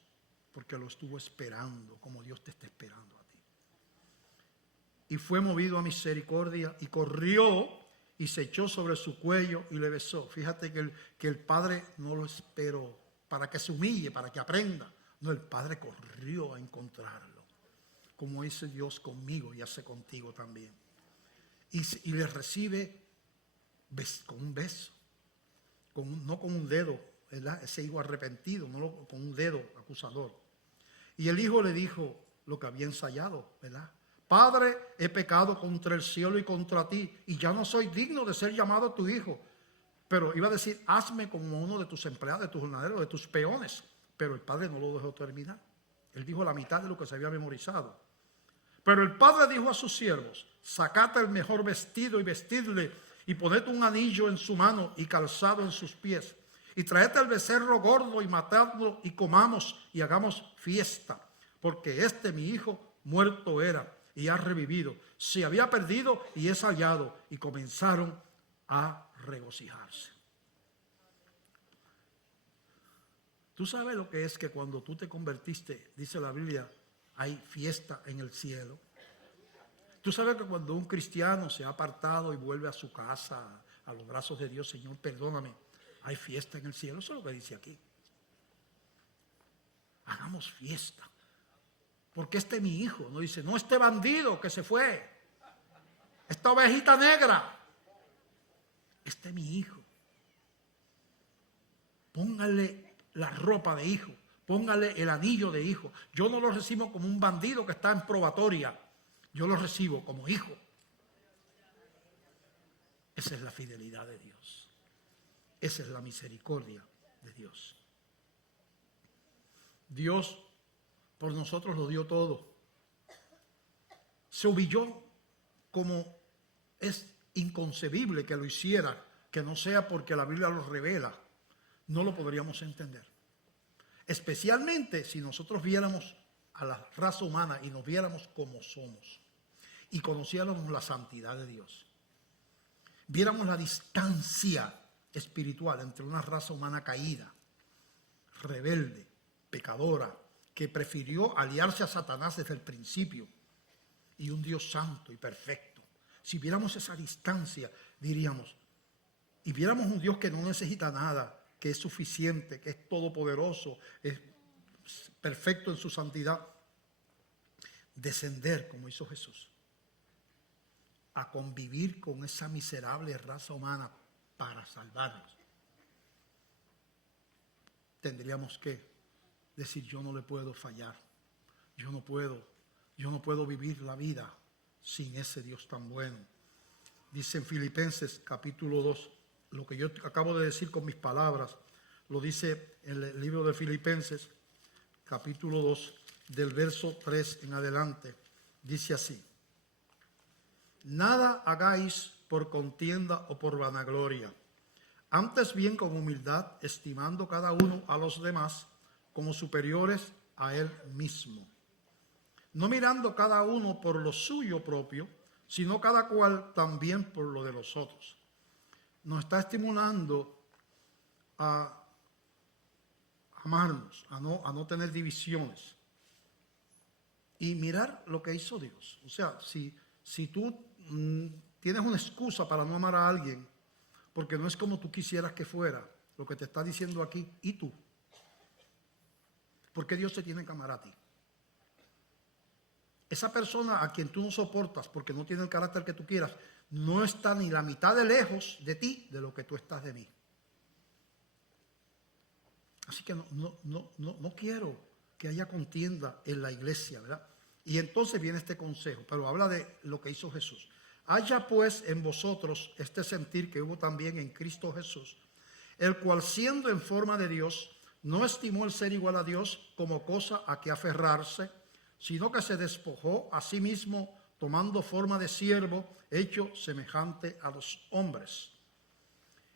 porque lo estuvo esperando, como Dios te está esperando a ti. Y fue movido a misericordia y corrió y se echó sobre su cuello y le besó. Fíjate que el padre no lo esperó para que se humille, para que aprenda. No, el padre corrió a encontrarlo, como hizo Dios conmigo y hace contigo también. Y le recibe con un beso, no con un dedo, ¿verdad? Ese hijo arrepentido, no con un dedo acusador. Y el hijo le dijo lo que había ensayado, ¿verdad? Padre, he pecado contra el cielo y contra ti, y ya no soy digno de ser llamado tu hijo. Pero iba a decir, hazme como uno de tus empleados, de tus jornaleros, de tus peones. Pero el padre no lo dejó terminar. Él dijo la mitad de lo que se había memorizado. Pero el padre dijo a sus siervos, sacad el mejor vestido y vestidle, y poned un anillo en su mano y calzado en sus pies. Y traed el becerro gordo y matadlo y comamos y hagamos fiesta. Porque mi hijo muerto era y ha revivido. Se había perdido y es hallado. Y comenzaron a regocijarse. Tú sabes lo que es que cuando tú te convertiste, dice la Biblia, hay fiesta en el cielo. Tú sabes que cuando un cristiano se ha apartado y vuelve a su casa, a los brazos de Dios, Señor, perdóname, hay fiesta en el cielo. Eso es lo que dice aquí. Hagamos fiesta. Porque es mi hijo. No dice, no, este bandido que se fue. Esta ovejita negra. Es mi hijo. Póngale la ropa de hijo. Póngale el anillo de hijo. Yo no lo recibo como un bandido que está en probatoria. Yo lo recibo como hijo. Esa es la fidelidad de Dios. Esa es la misericordia de Dios. Dios por nosotros lo dio todo. Se humilló como es inconcebible que lo hiciera, que no sea porque la Biblia lo revela. No lo podríamos entender. Especialmente si nosotros viéramos a la raza humana y nos viéramos como somos y conociéramos la santidad de Dios. Viéramos la distancia espiritual entre una raza humana caída, rebelde, pecadora, que prefirió aliarse a Satanás desde el principio, y un Dios santo y perfecto. Si viéramos esa distancia, diríamos, y viéramos un Dios que no necesita nada, que es suficiente, que es todopoderoso, es perfecto en su santidad, descender como hizo Jesús, a convivir con esa miserable raza humana para salvarnos. Tendríamos que decir, yo no le puedo fallar, yo no puedo vivir la vida sin ese Dios tan bueno. Dice en Filipenses capítulo 2, lo que yo acabo de decir con mis palabras, lo dice en el libro de Filipenses capítulo 2, del verso 3 en adelante, dice así: nada hagáis por contienda o por vanagloria, antes bien con humildad, estimando cada uno a los demás como superiores a él mismo, no mirando cada uno por lo suyo propio, sino cada cual también por lo de los otros. Nos está estimulando a amarnos, a no tener divisiones y mirar lo que hizo Dios. O sea, si tú tienes una excusa para no amar a alguien, porque no es como tú quisieras que fuera, lo que te está diciendo aquí, ¿y tú? ¿Por qué Dios te tiene que amar a ti? Esa persona a quien tú no soportas porque no tiene el carácter que tú quieras, no está ni la mitad de lejos de ti de lo que tú estás de mí. Así que no quiero que haya contienda en la iglesia, ¿verdad? Y entonces viene este consejo, pero habla de lo que hizo Jesús. Haya pues en vosotros este sentir que hubo también en Cristo Jesús, el cual siendo en forma de Dios, no estimó el ser igual a Dios como cosa a que aferrarse, sino que se despojó a sí mismo, tomando forma de siervo, hecho semejante a los hombres.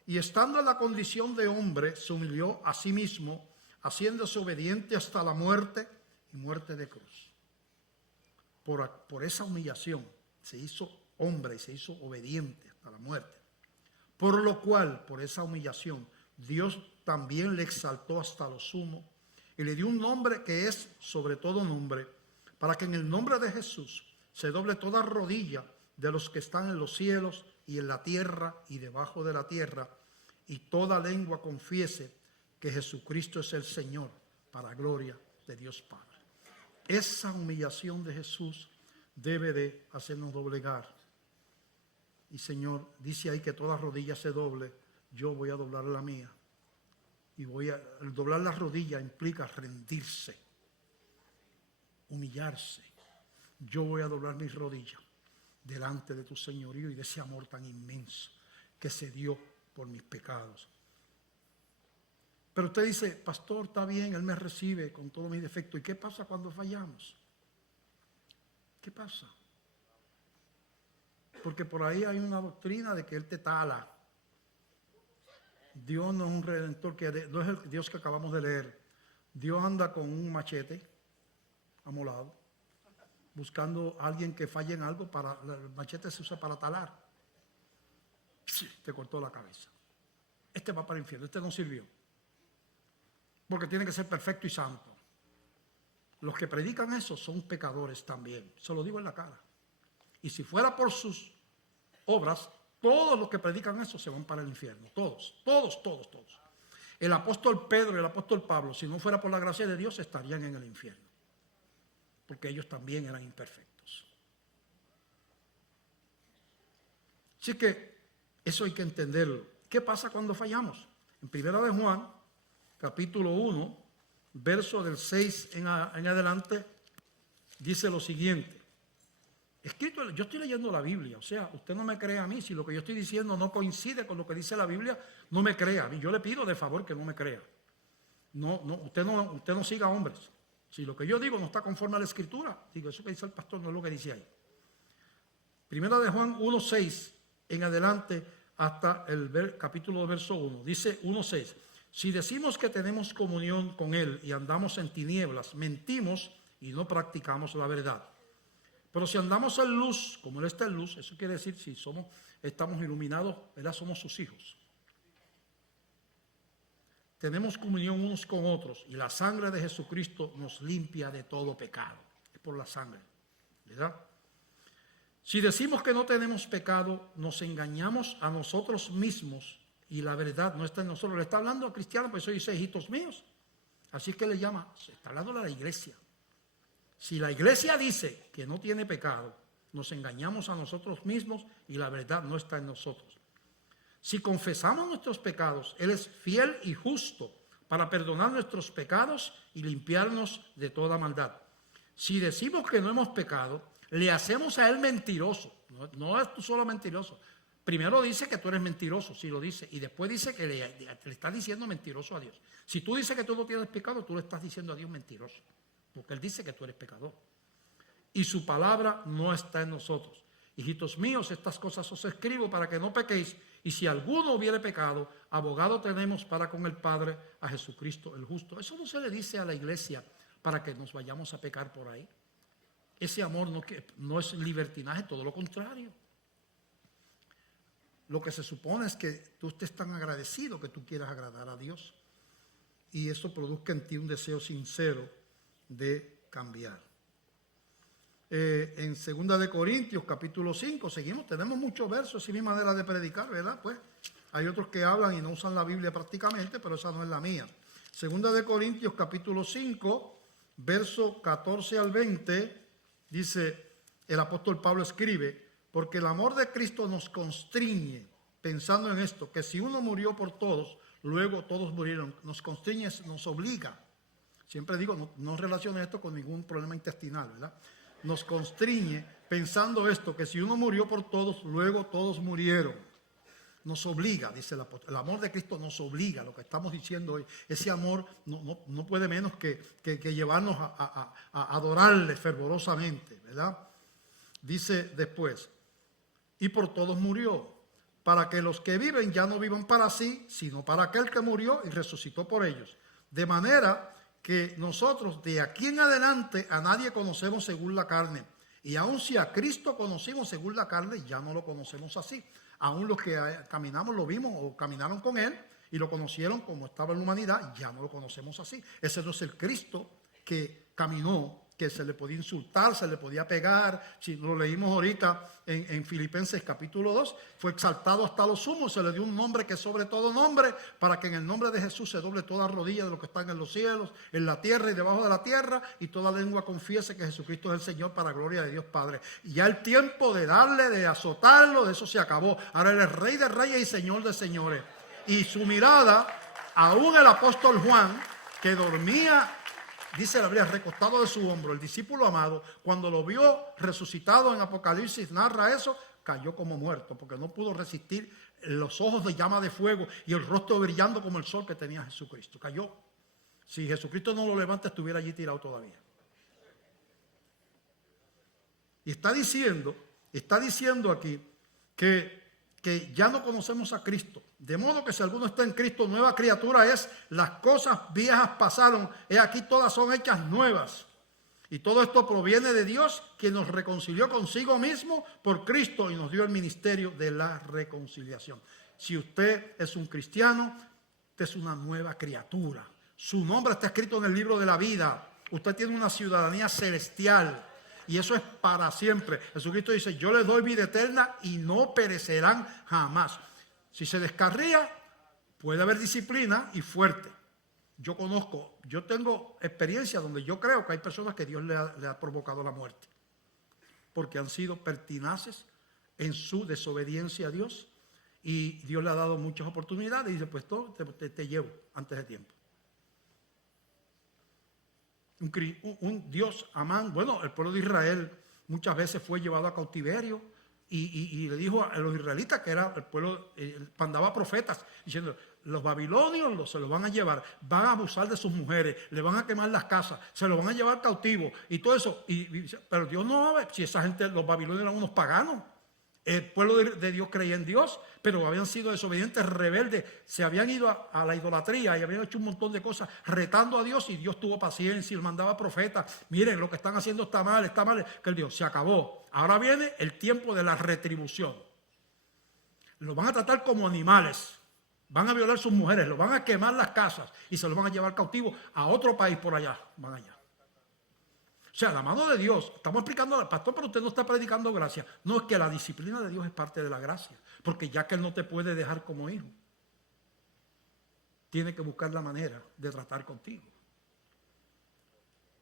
Y estando en la condición de hombre, se humilló a sí mismo, haciéndose obediente hasta la muerte y muerte de cruz. Por esa humillación se hizo hombre y se hizo obediente hasta la muerte. Por lo cual, por esa humillación, Dios también le exaltó hasta lo sumo y le dio un nombre que es sobre todo nombre, para que en el nombre de Jesús se doble toda rodilla de los que están en los cielos y en la tierra y debajo de la tierra, y toda lengua confiese que Jesucristo es el Señor, para gloria de Dios Padre. Esa humillación de Jesús debe de hacernos doblegar. Y Señor, dice ahí que toda rodilla se doble, yo voy a doblar la mía. Y doblar la rodilla implica rendirse, humillarse, yo voy a doblar mis rodillas delante de tu señorío y de ese amor tan inmenso que se dio por mis pecados. Pero usted dice, pastor, está bien, Él me recibe con todos mis defectos. ¿Y qué pasa cuando fallamos? ¿Qué pasa? Porque por ahí hay una doctrina de que Él te tala. Dios no es un redentor, no es el Dios que acabamos de leer. Dios anda con un machete amolado, buscando a alguien que falle en algo. El machete se usa para talar. Te cortó la cabeza. Este va para el infierno, este no sirvió. Porque tiene que ser perfecto y santo. Los que predican eso son pecadores también. Se lo digo en la cara. Y si fuera por sus obras, todos los que predican eso se van para el infierno. Todos. El apóstol Pedro y el apóstol Pablo, si no fuera por la gracia de Dios, estarían en el infierno. Porque ellos también eran imperfectos. Así que eso hay que entenderlo. ¿Qué pasa cuando fallamos? En 1 de Juan, capítulo 1, verso del 6 en adelante, dice lo siguiente. Escrito, yo estoy leyendo la Biblia, o sea, usted no me cree a mí. Si lo que yo estoy diciendo no coincide con lo que dice la Biblia, no me crea a mí. Yo le pido de favor que no me crea. Usted no siga hombres. Si lo que yo digo no está conforme a la Escritura, digo, eso que dice el pastor no es lo que dice ahí. 1 de Juan 1:6 en adelante hasta el capítulo verso 1. Dice 1:6. Si decimos que tenemos comunión con Él y andamos en tinieblas, mentimos y no practicamos la verdad. Pero si andamos en luz, como Él está en luz, eso quiere decir si estamos iluminados, ¿verdad? Somos sus hijos. Tenemos comunión unos con otros y la sangre de Jesucristo nos limpia de todo pecado. Es por la sangre, ¿verdad? Si decimos que no tenemos pecado, nos engañamos a nosotros mismos y la verdad no está en nosotros. Le está hablando a cristianos, pues eso dice, hijitos míos. Así es que le llama, se está hablando de la iglesia. Si la iglesia dice que no tiene pecado, nos engañamos a nosotros mismos y la verdad no está en nosotros. Si confesamos nuestros pecados, Él es fiel y justo para perdonar nuestros pecados y limpiarnos de toda maldad. Si decimos que no hemos pecado, le hacemos a Él mentiroso. No es tú solo mentiroso. Primero dice que tú eres mentiroso, sí lo dice, y después dice que le estás diciendo mentiroso a Dios. Si tú dices que tú no tienes pecado, tú le estás diciendo a Dios mentiroso, porque Él dice que tú eres pecador. Y su palabra no está en nosotros. Hijitos míos, estas cosas os escribo para que no pequéis, y si alguno hubiere pecado, abogado tenemos para con el Padre, a Jesucristo el justo. Eso no se le dice a la iglesia para que nos vayamos a pecar por ahí. Ese amor no es libertinaje, todo lo contrario. Lo que se supone es que tú estés tan agradecido que tú quieras agradar a Dios y eso produzca en ti un deseo sincero de cambiar. En 2 de Corintios capítulo 5 seguimos, tenemos muchos versos, así mi manera de predicar, ¿verdad? Pues hay otros que hablan y no usan la Biblia prácticamente, pero esa no es la mía. 2 de Corintios capítulo 5, verso 14 al 20, dice el apóstol Pablo escribe: porque el amor de Cristo nos constriñe, pensando en esto, que si uno murió por todos, luego todos murieron. Nos constriñe, nos obliga. Siempre digo, no relacione esto con ningún problema intestinal, ¿verdad? Nos constriñe pensando esto, que si uno murió por todos, luego todos murieron. Nos obliga, dice el apóstol. El amor de Cristo nos obliga, lo que estamos diciendo hoy. Ese amor no puede menos que llevarnos a adorarle fervorosamente, ¿verdad? Dice después: y por todos murió, para que los que viven ya no vivan para sí, sino para aquel que murió y resucitó por ellos. De manera que nosotros de aquí en adelante a nadie conocemos según la carne. Y aun si a Cristo conocimos según la carne, ya no lo conocemos así. Aún los que caminamos lo vimos o caminaron con Él y lo conocieron como estaba en la humanidad, ya no lo conocemos así. Ese no es el Cristo que caminó, que se le podía insultar, se le podía pegar. Si lo leímos ahorita en Filipenses capítulo 2, fue exaltado hasta lo sumo, se le dio un nombre que es sobre todo nombre, para que en el nombre de Jesús se doble toda rodilla de los que están en los cielos, en la tierra y debajo de la tierra, y toda lengua confiese que Jesucristo es el Señor, para gloria de Dios Padre. Y ya el tiempo de darle, de azotarlo, de eso se acabó. Ahora Él es Rey de reyes y Señor de señores. Y su mirada, aún el apóstol Juan, que dormía dice la Biblia, recostado de su hombro, el discípulo amado, cuando lo vio resucitado en Apocalipsis, narra eso, cayó como muerto, porque no pudo resistir los ojos de llama de fuego y el rostro brillando como el sol que tenía Jesucristo. Cayó. Si Jesucristo no lo levanta, estuviera allí tirado todavía. Y está diciendo aquí que ya no conocemos a Cristo. De modo que si alguno está en Cristo, nueva criatura es. Las cosas viejas pasaron, he aquí todas son hechas nuevas. Y todo esto proviene de Dios, quien nos reconcilió consigo mismo por Cristo y nos dio el ministerio de la reconciliación. Si usted es un cristiano, usted es una nueva criatura. Su nombre está escrito en el libro de la vida. Usted tiene una ciudadanía celestial. Y eso es para siempre. Jesucristo dice, yo les doy vida eterna y no perecerán jamás. Si se descarría, puede haber disciplina y fuerte. Yo tengo experiencia donde yo creo que hay personas que Dios le ha provocado la muerte. Porque han sido pertinaces en su desobediencia a Dios. Y Dios le ha dado muchas oportunidades y dice, pues te llevo antes de tiempo. Un Dios, Amán, bueno, el pueblo de Israel muchas veces fue llevado a cautiverio y le dijo a los israelitas que era el pueblo, mandaba profetas diciendo, los babilonios se los van a llevar, van a abusar de sus mujeres, le van a quemar las casas, se los van a llevar cautivos y todo eso. Pero Dios no, si esa gente, los babilonios eran unos paganos. El pueblo de Dios creía en Dios, pero habían sido desobedientes, rebeldes, se habían ido a la idolatría y habían hecho un montón de cosas retando a Dios y Dios tuvo paciencia y mandaba profetas. Miren, lo que están haciendo está mal, que el Dios se acabó. Ahora viene el tiempo de la retribución. Los van a tratar como animales, van a violar sus mujeres, los van a quemar las casas y se los van a llevar cautivos a otro país por allá, van allá. O sea, la mano de Dios, estamos explicando al pastor, pero usted no está predicando gracia. No, es que la disciplina de Dios es parte de la gracia, porque ya que Él no te puede dejar como hijo, tiene que buscar la manera de tratar contigo.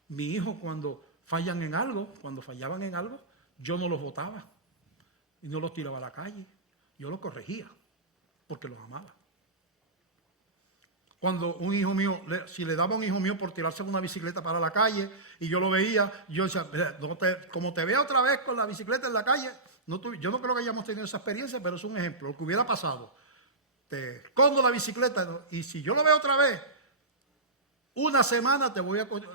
Mi hijo cuando fallaban en algo, yo no los botaba y no los tiraba a la calle, yo los corregía, porque los amaba. Cuando un hijo mío, si le daba a un hijo mío por tirarse una bicicleta para la calle y yo lo veía, yo decía, como te vea otra vez con la bicicleta en la calle, yo no creo que hayamos tenido esa experiencia, pero es un ejemplo, lo que hubiera pasado. Te escondo la bicicleta y si yo lo veo otra vez, una semana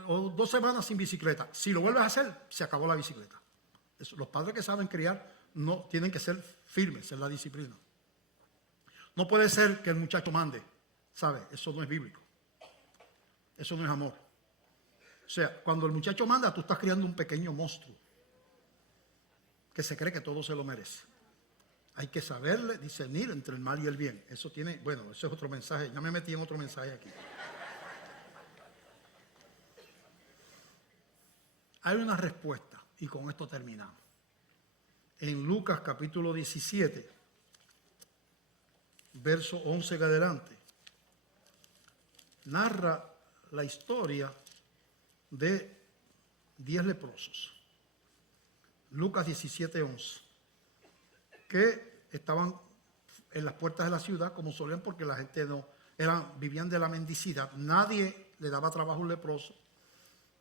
o 2 semanas sin bicicleta. Si lo vuelves a hacer, se acabó la bicicleta. Los padres que saben criar no tienen que ser firmes en la disciplina. No puede ser que el muchacho mande. ¿Sabe? Eso no es bíblico. Eso no es amor. O sea, cuando el muchacho manda, tú estás criando un pequeño monstruo que se cree que todo se lo merece. Hay que saberle discernir entre el mal y el bien. Eso es otro mensaje. Ya me metí en otro mensaje aquí. Hay una respuesta y con esto terminamos. En Lucas capítulo 17, verso 11 en adelante, narra la historia de 10 leprosos. Lucas 17:11, que estaban en las puertas de la ciudad como solían, porque la gente vivían de la mendicidad. Nadie le daba trabajo a un leproso,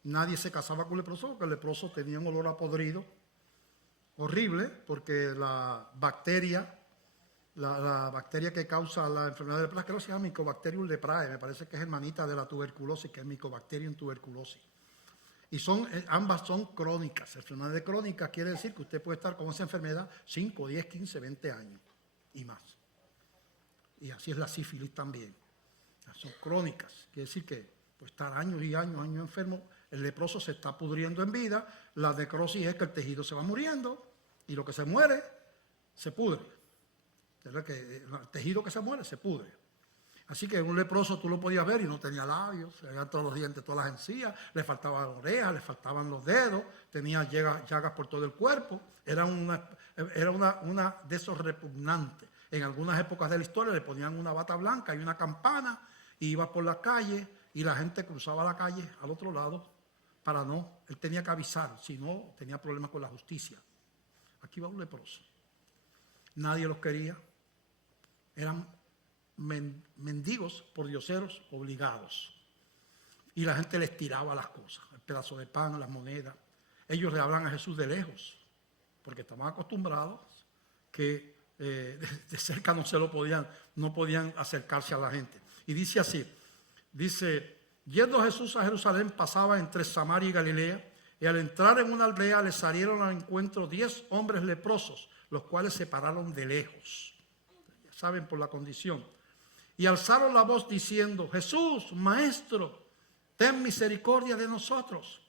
nadie se casaba con un leproso, porque el leproso tenía un olor a podrido horrible, porque la bacteria que causa la enfermedad de lepra, creo que se llama Mycobacterium leprae, me parece que es hermanita de la tuberculosis, que es Mycobacterium tuberculosis. Y ambas son crónicas. Enfermedad crónica quiere decir que usted puede estar con esa enfermedad 5, 10, 15, 20 años y más. Y así es la sífilis también. Son crónicas, quiere decir que puede estar años y años enfermo. El leproso se está pudriendo en vida. La necrosis es que el tejido se va muriendo y lo que se muere se pudre. El tejido que se muere se pudre. Así que un leproso tú lo podías ver y no tenía labios, se le veían todos los dientes, todas las encías, le faltaban orejas, le faltaban los dedos, tenía llagas por todo el cuerpo. Era una de esos repugnantes. En algunas épocas de la historia le ponían una bata blanca y una campana y iba por la calle y la gente cruzaba la calle al otro lado él tenía que avisar, si no tenía problemas con la justicia. Aquí va un leproso. Nadie los quería. Eran mendigos, pordioseros, obligados. y la gente les tiraba las cosas, el pedazo de pan, las monedas. Ellos le hablan a Jesús de lejos, porque estaban acostumbrados que de cerca no podían acercarse a la gente. Y dice así, yendo Jesús a Jerusalén, pasaba entre Samaria y Galilea, y al entrar en una aldea le salieron al encuentro 10 hombres leprosos, los cuales se pararon de lejos. Ya saben, por la condición. Y alzaron la voz diciendo, Jesús, Maestro, ten misericordia de nosotros.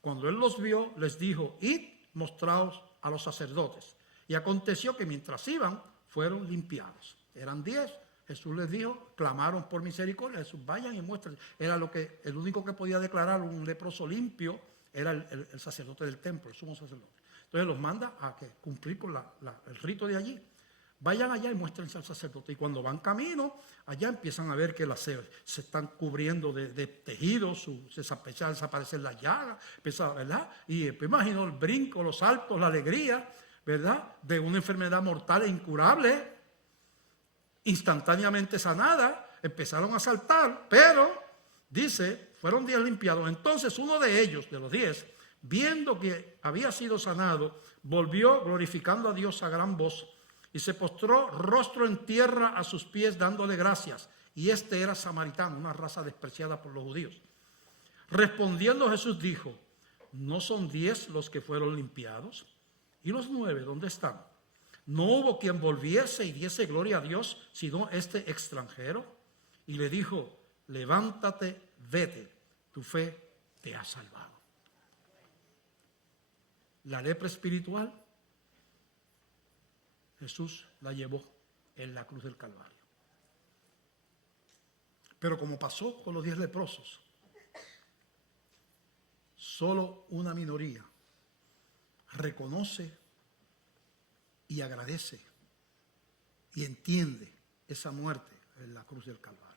Cuando él los vio, les dijo, id, mostraos a los sacerdotes. Y aconteció que mientras iban, fueron limpiados. Eran 10. Jesús les dijo, clamaron por misericordia. Jesús, vayan y muestren. Era el único que podía declarar un leproso limpio, era el sacerdote del templo, el sumo sacerdote. Entonces los manda a que cumplir con el rito de allí. Vayan allá y muéstrense al sacerdote. Y cuando van camino, allá empiezan a ver que se están cubriendo de tejidos, se empieza a desaparecer la llaga, ¿verdad? Y me imagino el brinco, los saltos, la alegría, ¿verdad? De una enfermedad mortal e incurable, instantáneamente sanada, empezaron a saltar, pero, dice, fueron 10 limpiados. Entonces uno de ellos, de los 10, viendo que había sido sanado, volvió glorificando a Dios a gran voz, y se postró rostro en tierra a sus pies dándole gracias. Y este era samaritano, una raza despreciada por los judíos. Respondiendo Jesús dijo, ¿no son 10 los que fueron limpiados? ¿Y los 9 dónde están? No hubo quien volviese y diese gloria a Dios, sino este extranjero. Y le dijo, levántate, vete, tu fe te ha salvado. La lepra espiritual, Jesús la llevó en la cruz del Calvario. Pero como pasó con los 10 leprosos, solo una minoría reconoce y agradece y entiende esa muerte en la cruz del Calvario.